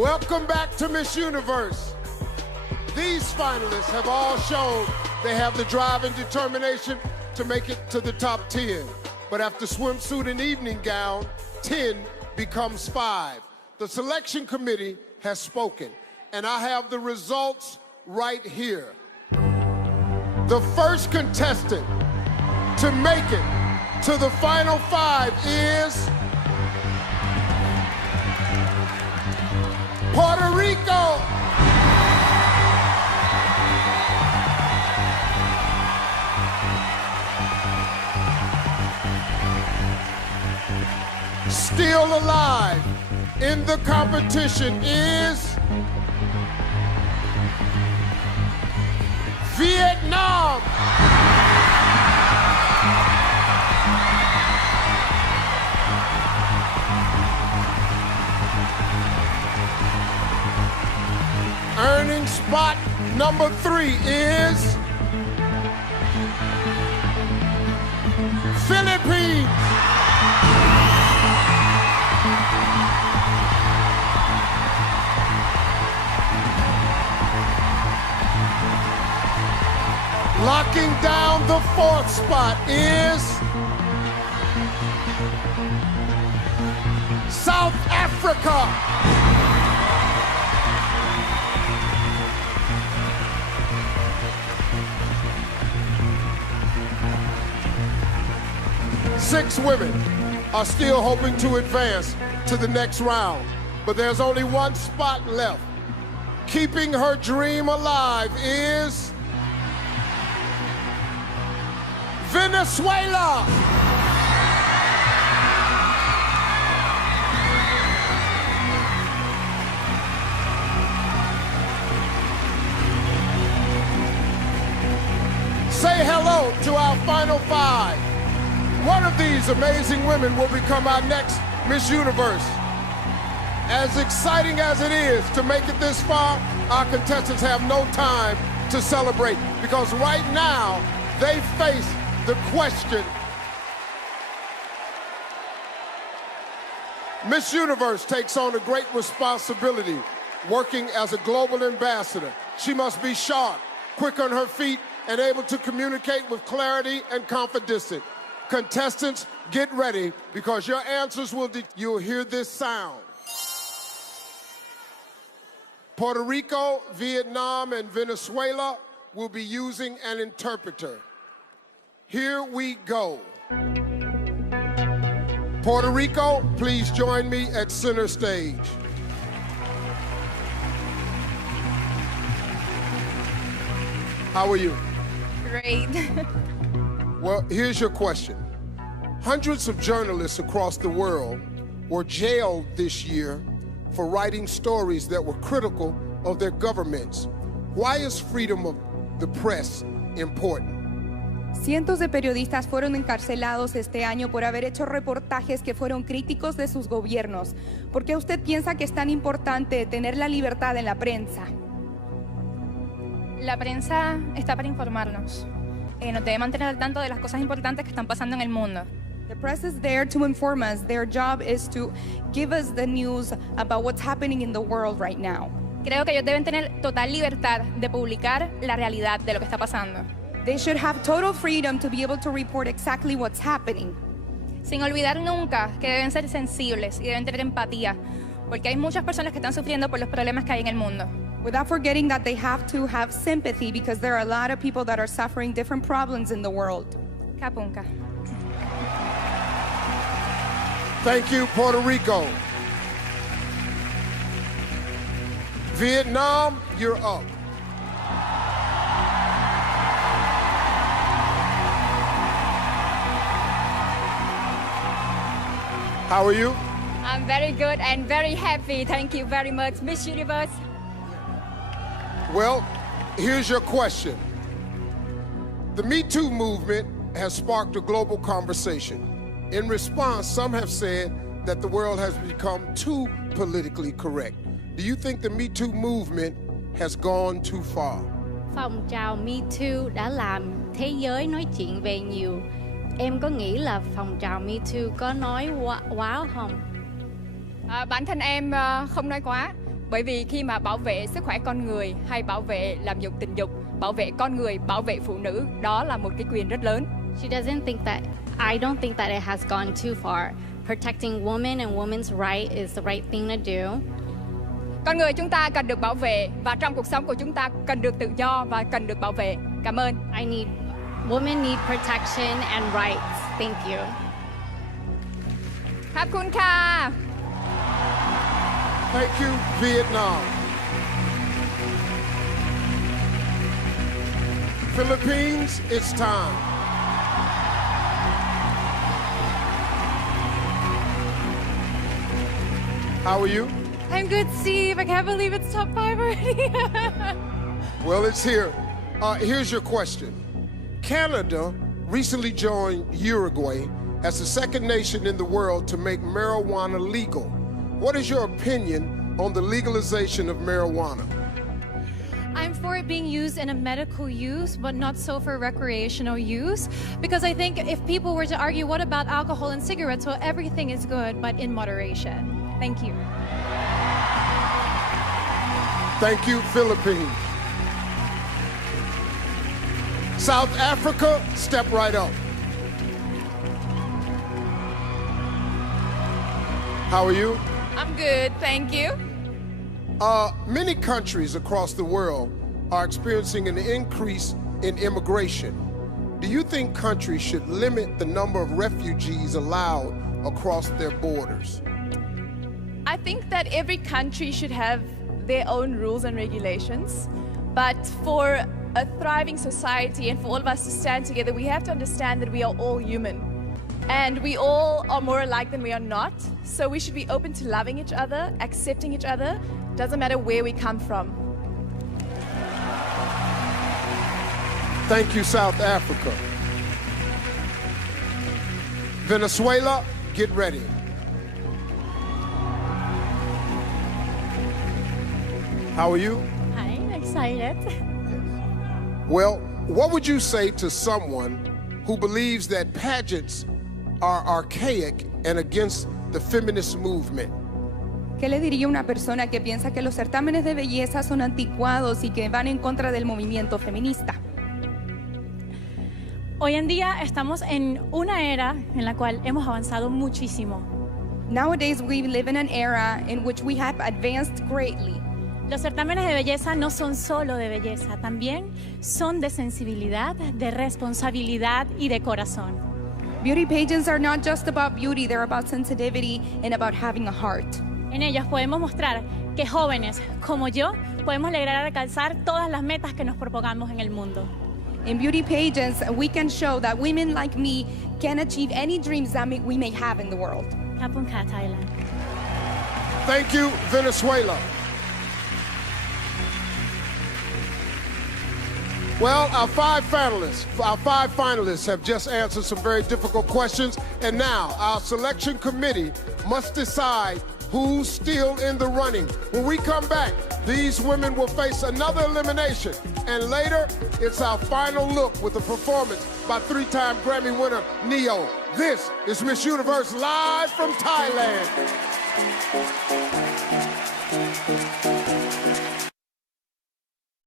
Welcome back to Miss Universe. These finalists have all shown they have the drive and determination to make it to the top 10. But after swimsuit and evening gown, 10 becomes 5. The selection committee has spoken, and I have the results right here. The first contestant to make it to the final 5 is Puerto Rico. Still alive in the competition is Vietnam. Earning spot number 3 is Philippines. Locking down the 4th spot is South Africa. Six women are still hoping to advance to the next round, but there's only one spot left. Keeping her dream alive is Venezuela. Say hello to our final 5. One of these amazing women will become our next Miss Universe. As exciting as it is to make it this far, our contestants have no time to celebrate because right now they face the question. Miss Universe takes on a great responsibility working as a global ambassador. She must be sharp, quick on her feet, and able to communicate with clarity and confidence. Contestants, get ready because your answers you'll hear this sound. Puerto Rico, Vietnam, and Venezuela will be using an interpreter. Here we go. Puerto Rico, please join me at center stage. How are you? Great. Well, here's your question. Hundreds of journalists across the world were jailed this year for writing stories that were critical of their governments. Why is freedom of the press important? Cientos de periodistas fueron encarcelados este año por haber hecho reportajes que fueron críticos de sus gobiernos. ¿Por qué usted piensa que es tan importante tener la libertad en la prensa? La prensa está para informarnos. Nos debe mantener al tanto de las cosas importantes que están pasando en el mundo. The press is there to inform us. Their job is to give us the news about what's happening in the world right now. Creo que ellos deben tener total libertad de publicar la realidad de lo que está pasando. They should have total freedom to be able to report exactly what's happening. Sin olvidar nunca que deben ser sensibles y deben tener empatía, porque hay muchas personas que están sufriendo por los problemas que hay en el mundo. Without forgetting that they have to have sympathy because there are a lot of people that are suffering different problems in the world. Kapunka. Thank you, Puerto Rico. Vietnam, you're up. How are you? I'm very good and very happy. Thank you very much, Miss Universe. Well, here's your question. The Me Too movement has sparked a global conversation. In response, some have said that the world has become too politically correct. Do you think the Me Too movement has gone too far? Phong trào Me Too đã làm thế giới nói chuyện về nhiều. Em có nghĩ là phong trào Me Too có nói quá không? Bản thân em không nói quá, Bởi vì khi mà bảo vệ sức khỏe con người hay bảo vệ làm dục tình dục, bảo vệ con người, bảo vệ phụ nữ, đó là một cái quyền rất lớn. She doesn't think that, I don't think that it has gone too far. Protecting women and women's right is the right thing to do. Con người chúng ta cần được bảo vệ và trong cuộc sống của chúng ta cần được tự do và cần được bảo vệ. Cảm ơn. Women need protection and rights. Thank you. ขอบคุณค่ะ Thank you, Vietnam. Philippines, it's time. How are you? I'm good, Steve. I can't believe it's top 5 already. Well, it's here. Here's your question. Canada recently joined Uruguay as the second nation in the world to make marijuana legal. What is your opinion on the legalization of marijuana? I'm for it being used in a medical use, but not so for recreational use. Because I think if people were to argue, what about alcohol and cigarettes? Well, everything is good, but in moderation. Thank you. Thank you, Philippines. South Africa, step right up. How are you? I'm good, thank you. Many countries across the world are experiencing an increase in immigration. Do you think countries should limit the number of refugees allowed across their borders? I think that every country should have their own rules and regulations, but for a thriving society and for all of us to stand together, we have to understand that we are all human. And we all are more alike than we are not. So we should be open to loving each other, accepting each other. Doesn't matter where we come from. Thank you, South Africa. Venezuela, get ready. How are you? I'm excited. Well, what would you say to someone who believes that pageants are archaic and against the feminist movement? ¿Qué le diría a una persona que piensa que los certámenes de belleza son anticuados y que van en contra del movimiento feminista? Hoy en día estamos en una era en la cual hemos avanzado muchísimo. Nowadays we live in an era in which we have advanced greatly. Los certámenes de belleza no son solo de belleza, también son de sensibilidad, de responsabilidad y de corazón. Beauty pageants are not just about beauty, they're about sensitivity and about having a heart. En ellos podemos mostrar que jóvenes como yo podemos lograr alcanzar todas las metas que nos propongamos en el mundo. In beauty pageants, we can show that women like me can achieve any dreams that we may have in the world. Kapunka, Thailand. Thank you, Venezuela. Well, our five finalists have just answered some very difficult questions, and now our selection committee must decide who's still in the running. When we come back, these women will face another elimination, and later, it's our final look with a performance by three-time Grammy winner Neo. This is Miss Universe live from Thailand.